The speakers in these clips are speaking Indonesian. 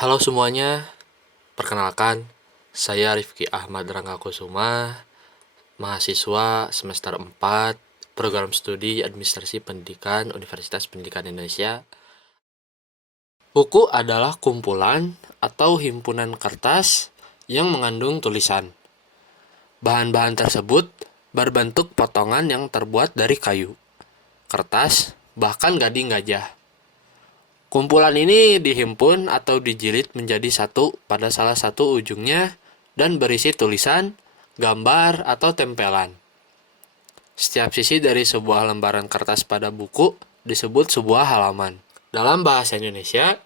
Halo semuanya, perkenalkan, saya Rifki Ahmad Ranggakusuma, mahasiswa semester 4, Program Studi Administrasi Pendidikan Universitas Pendidikan Indonesia. Buku adalah kumpulan atau himpunan kertas yang mengandung tulisan. Bahan-bahan tersebut berbentuk potongan yang terbuat dari kayu, kertas, bahkan gading gajah. Kumpulan ini dihimpun atau dijilid menjadi satu pada salah satu ujungnya dan berisi tulisan, gambar, atau tempelan. Setiap sisi dari sebuah lembaran kertas pada buku disebut sebuah halaman. Dalam bahasa Indonesia,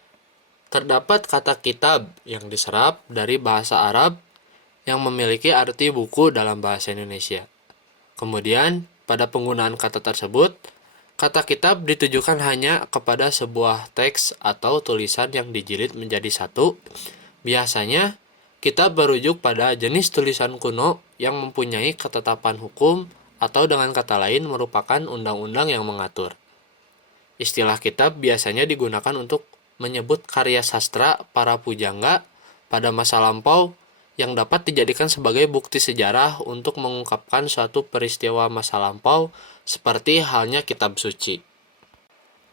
terdapat kata kitab yang diserap dari bahasa Arab yang memiliki arti buku dalam bahasa Indonesia. Kemudian, pada penggunaan kata tersebut, kata kitab ditujukan hanya kepada sebuah teks atau tulisan yang dijilid menjadi satu. Biasanya, kitab merujuk pada jenis tulisan kuno yang mempunyai ketetapan hukum atau dengan kata lain merupakan undang-undang yang mengatur. Istilah kitab biasanya digunakan untuk menyebut karya sastra para pujangga pada masa lampau yang dapat dijadikan sebagai bukti sejarah untuk mengungkapkan suatu peristiwa masa lampau seperti halnya kitab suci.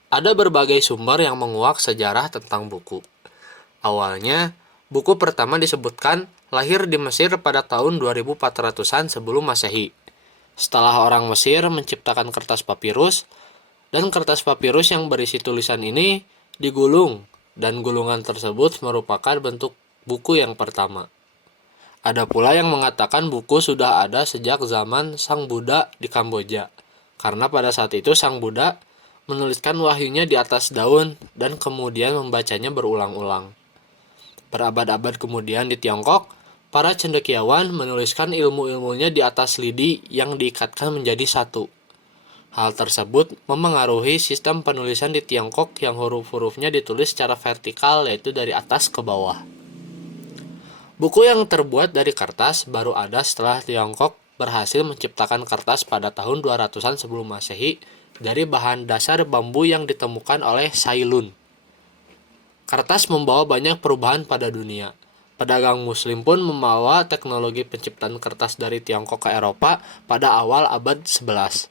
Ada berbagai sumber yang menguak sejarah tentang buku. Awalnya, buku pertama disebutkan lahir di Mesir pada tahun 2400-an sebelum Masehi. Setelah orang Mesir menciptakan kertas papirus, dan kertas papirus yang berisi tulisan ini digulung, dan gulungan tersebut merupakan bentuk buku yang pertama. Ada pula yang mengatakan buku sudah ada sejak zaman Sang Buddha di Kamboja, karena pada saat itu Sang Buddha menuliskan wahyunya di atas daun dan kemudian membacanya berulang-ulang. Berabad-abad kemudian di Tiongkok, para cendekiawan menuliskan ilmu-ilmunya di atas lidi yang diikatkan menjadi satu. Hal tersebut memengaruhi sistem penulisan di Tiongkok yang huruf-hurufnya ditulis secara vertikal, yaitu dari atas ke bawah. Buku yang terbuat dari kertas baru ada setelah Tiongkok berhasil menciptakan kertas pada tahun 200-an sebelum Masehi dari bahan dasar bambu yang ditemukan oleh Ceylon. Kertas membawa banyak perubahan pada dunia. Pedagang muslim pun membawa teknologi penciptaan kertas dari Tiongkok ke Eropa pada awal abad 11.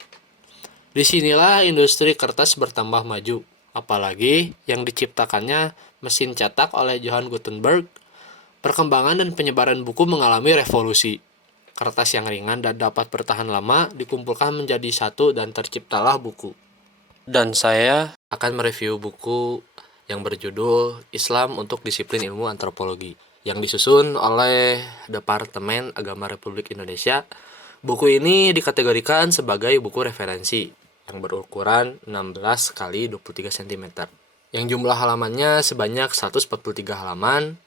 Disinilah industri kertas bertambah maju, apalagi yang diciptakannya mesin cetak oleh Johann Gutenberg. Perkembangan dan penyebaran buku mengalami revolusi. Kertas yang ringan dan dapat bertahan lama dikumpulkan menjadi satu dan terciptalah buku. Dan saya akan mereview buku yang berjudul Islam untuk Disiplin Ilmu Antropologi yang disusun oleh Departemen Agama Republik Indonesia. Buku ini dikategorikan sebagai buku referensi yang berukuran 16 kali 23 cm. Yang jumlah halamannya sebanyak 143 halaman.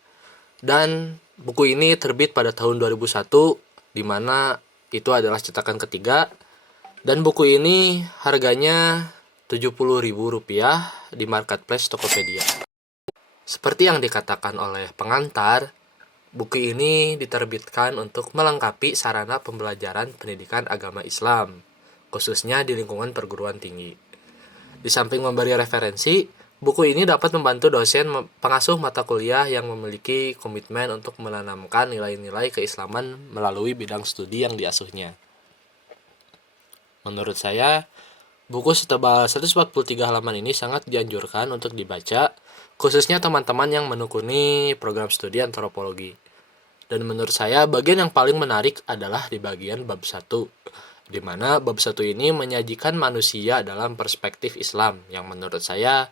Dan buku ini terbit pada tahun 2001, di mana itu adalah cetakan ketiga. Dan buku ini harganya Rp70.000 di marketplace Tokopedia. Seperti yang dikatakan oleh pengantar, buku ini diterbitkan untuk melengkapi sarana pembelajaran pendidikan agama Islam, khususnya di lingkungan perguruan tinggi. Di samping memberi referensi, buku ini dapat membantu dosen pengasuh mata kuliah yang memiliki komitmen untuk menanamkan nilai-nilai keislaman melalui bidang studi yang diasuhnya. Menurut saya, buku setebal 143 halaman ini sangat dianjurkan untuk dibaca, khususnya teman-teman yang menekuni program studi antropologi. Dan menurut saya, bagian yang paling menarik adalah di bagian bab 1, di mana bab 1 ini menyajikan manusia dalam perspektif Islam, yang menurut saya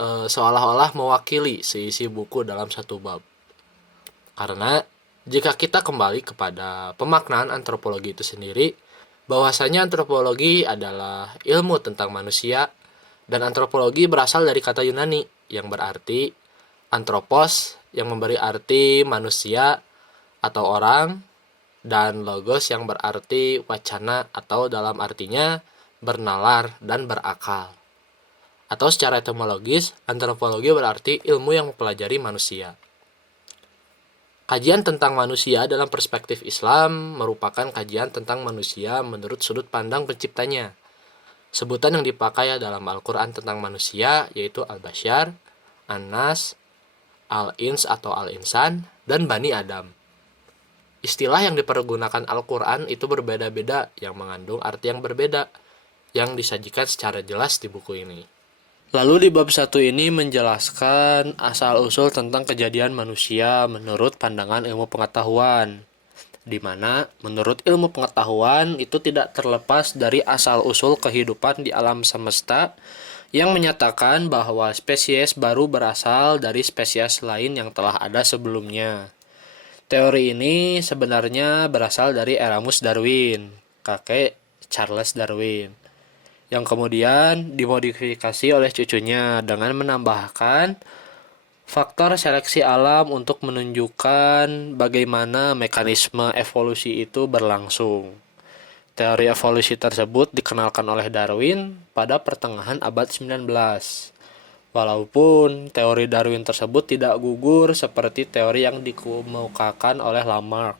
seolah-olah mewakili seisi buku dalam satu bab. Karena jika kita kembali kepada pemaknaan antropologi itu sendiri, bahwasanya antropologi adalah ilmu tentang manusia, dan antropologi berasal dari kata Yunani yang berarti anthropos, yang memberi arti manusia atau orang, dan logos yang berarti wacana atau dalam artinya bernalar dan berakal. Atau secara etimologis, antropologi berarti ilmu yang mempelajari manusia. Kajian tentang manusia dalam perspektif Islam merupakan kajian tentang manusia menurut sudut pandang penciptanya. Sebutan yang dipakai dalam Al-Quran tentang manusia yaitu Al-Bashar, An-Nas, Al-Ins atau Al-Insan, dan Bani Adam. Istilah yang dipergunakan Al-Quran itu berbeda-beda, yang mengandung arti yang berbeda, yang disajikan secara jelas di buku ini. Lalu di bab 1 ini menjelaskan asal-usul tentang kejadian manusia menurut pandangan ilmu pengetahuan, di mana menurut ilmu pengetahuan itu tidak terlepas dari asal-usul kehidupan di alam semesta yang menyatakan bahwa spesies baru berasal dari spesies lain yang telah ada sebelumnya. Teori ini sebenarnya berasal dari Erasmus Darwin, kakek Charles Darwin, yang kemudian dimodifikasi oleh cucunya dengan menambahkan faktor seleksi alam untuk menunjukkan bagaimana mekanisme evolusi itu berlangsung. Teori evolusi tersebut dikenalkan oleh Darwin pada pertengahan abad 19. Walaupun teori Darwin tersebut tidak gugur seperti teori yang dikemukakan oleh Lamarck,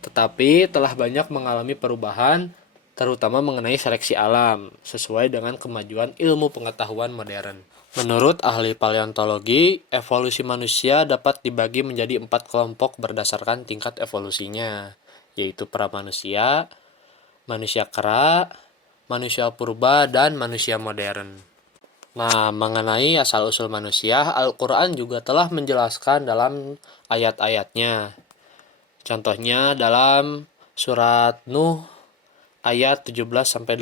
tetapi telah banyak mengalami perubahan, terutama mengenai seleksi alam, sesuai dengan kemajuan ilmu pengetahuan modern. Menurut ahli paleontologi, evolusi manusia dapat dibagi menjadi 4 kelompok berdasarkan tingkat evolusinya, yaitu pra-manusia, manusia kera, manusia purba, dan manusia modern. Nah, mengenai asal-usul manusia, Al-Quran juga telah menjelaskan dalam ayat-ayatnya. Contohnya dalam surat Nuh ayat 17-18.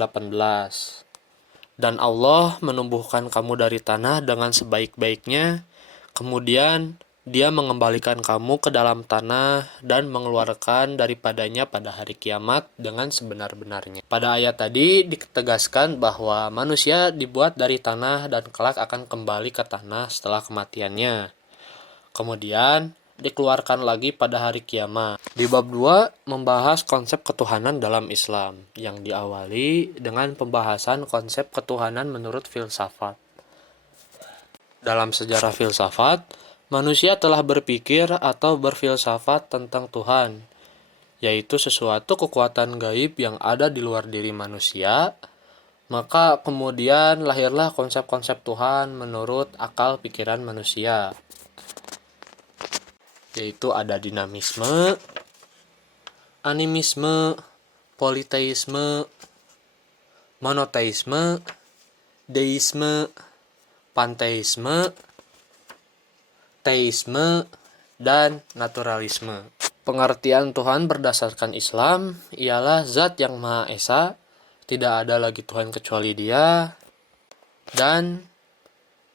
Dan Allah menumbuhkan kamu dari tanah dengan sebaik-baiknya, kemudian Dia mengembalikan kamu ke dalam tanah dan mengeluarkan daripadanya pada hari kiamat dengan sebenar-benarnya. Pada ayat tadi ditegaskan bahwa manusia dibuat dari tanah dan kelak akan kembali ke tanah setelah kematiannya. Kemudian dikeluarkan lagi pada hari kiamat. Di bab 2 membahas konsep ketuhanan dalam Islam, yang diawali dengan pembahasan konsep ketuhanan menurut filsafat. Dalam sejarah filsafat, manusia telah berpikir atau berfilsafat tentang Tuhan, yaitu sesuatu kekuatan gaib yang ada di luar diri manusia. Maka kemudian lahirlah konsep-konsep Tuhan menurut akal pikiran manusia, yaitu ada dinamisme, animisme, politeisme, monoteisme, deisme, panteisme, teisme, dan naturalisme. Pengertian Tuhan berdasarkan Islam ialah zat yang Maha Esa, tidak ada lagi Tuhan kecuali Dia, dan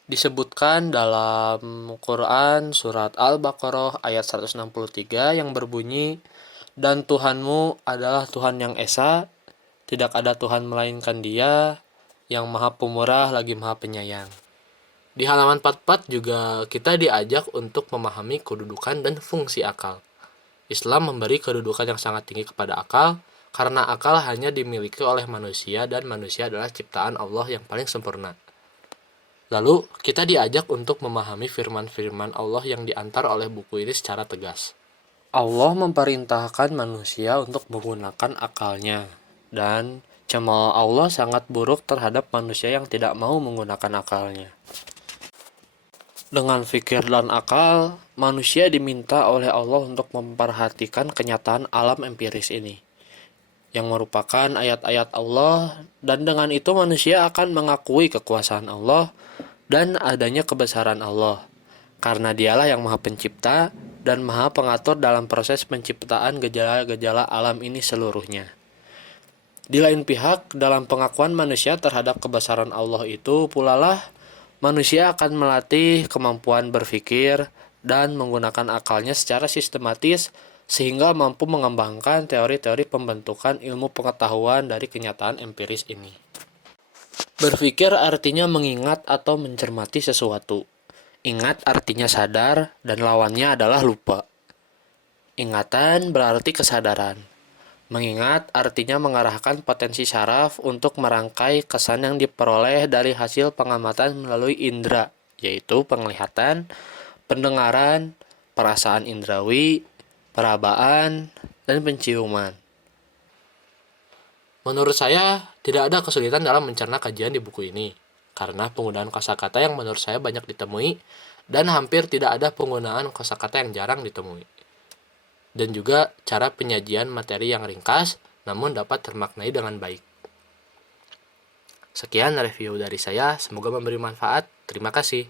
disebutkan dalam Quran surat Al-Baqarah ayat 163 yang berbunyi, dan Tuhanmu adalah Tuhan yang Esa, tidak ada Tuhan melainkan Dia, yang Maha Pemurah lagi Maha Penyayang. Di halaman 44 juga kita diajak untuk memahami kedudukan dan fungsi akal. Islam memberi kedudukan yang sangat tinggi kepada akal, karena akal hanya dimiliki oleh manusia dan manusia adalah ciptaan Allah yang paling sempurna. Lalu, kita diajak untuk memahami firman-firman Allah yang diantar oleh buku ini secara tegas. Allah memerintahkan manusia untuk menggunakan akalnya, dan cemooh Allah sangat buruk terhadap manusia yang tidak mau menggunakan akalnya. Dengan fikir dan akal, manusia diminta oleh Allah untuk memperhatikan kenyataan alam empiris ini, yang merupakan ayat-ayat Allah, dan dengan itu manusia akan mengakui kekuasaan Allah dan adanya kebesaran Allah, karena Dialah yang Maha Pencipta dan Maha Pengatur dalam proses penciptaan gejala-gejala alam ini seluruhnya. Di lain pihak, dalam pengakuan manusia terhadap kebesaran Allah itu pula lah manusia akan melatih kemampuan berpikir dan menggunakan akalnya secara sistematis sehingga mampu mengembangkan teori-teori pembentukan ilmu pengetahuan dari kenyataan empiris ini. Berpikir artinya mengingat atau mencermati sesuatu. Ingat artinya sadar dan lawannya adalah lupa. Ingatan berarti kesadaran. Mengingat artinya mengarahkan potensi saraf untuk merangkai kesan yang diperoleh dari hasil pengamatan melalui indera, yaitu penglihatan, pendengaran, perasaan indrawi, perabaan, dan penciuman. Menurut saya, tidak ada kesulitan dalam mencerna kajian di buku ini, karena penggunaan kosakata yang menurut saya banyak ditemui dan hampir tidak ada penggunaan kosakata yang jarang ditemui. Dan juga cara penyajian materi yang ringkas namun dapat termaknai dengan baik. Sekian review dari saya, semoga memberi manfaat. Terima kasih.